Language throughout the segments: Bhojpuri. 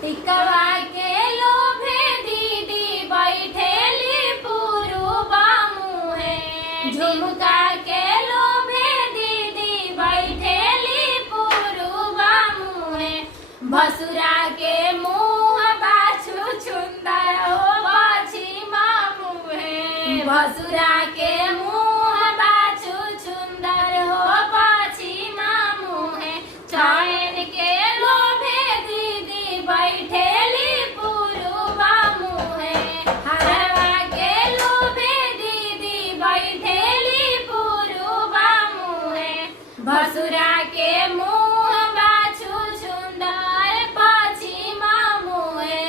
टिकवा के लोभे दीदी बैठेली पुरुबा मुहे। झुमका के लोभे दीदी बैठेली पुरुबा मुहे। भसुरा के मुँह बाछू छुंदर हो पछिमा मुहे। भसुरा के मुँह बाछू छुंदर हो पछिमा मुहे। चैन के लोभे दीदी बैठेली पुरुबा मुहे। हरवा के लोभे दीदी बैठेली पुरुबा मुहे। भसुरा के मुँह बाछू छुंदर पछिमा मुहे।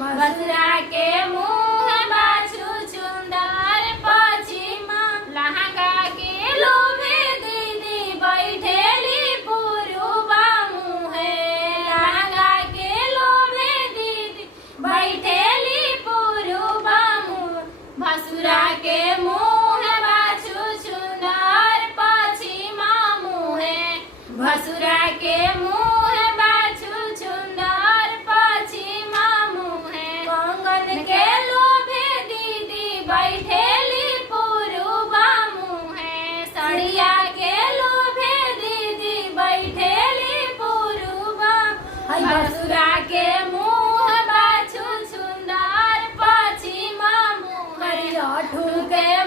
भसुरा के मुँह बाछू छुंदर पछिमा। लहंगा के लोभे दीदी बैठेली पुरुबा मुहे। लहंगा के लोभे दीदी बैठेली पुरुबा मुहे। भसुरा के मुँह बाछू छुंदर पछिमा मुहे। भसुरा के मुँह बाछू छुंदर पछिमा मुहे। कंगन के लोभे दीदी बैठेली पुरुबा मुहे। सड़िया के लोभे दीदी बैठेली पुरुबा। भसुरा के मुँह बाछू छुंदर पछिमा मुहे। ठुके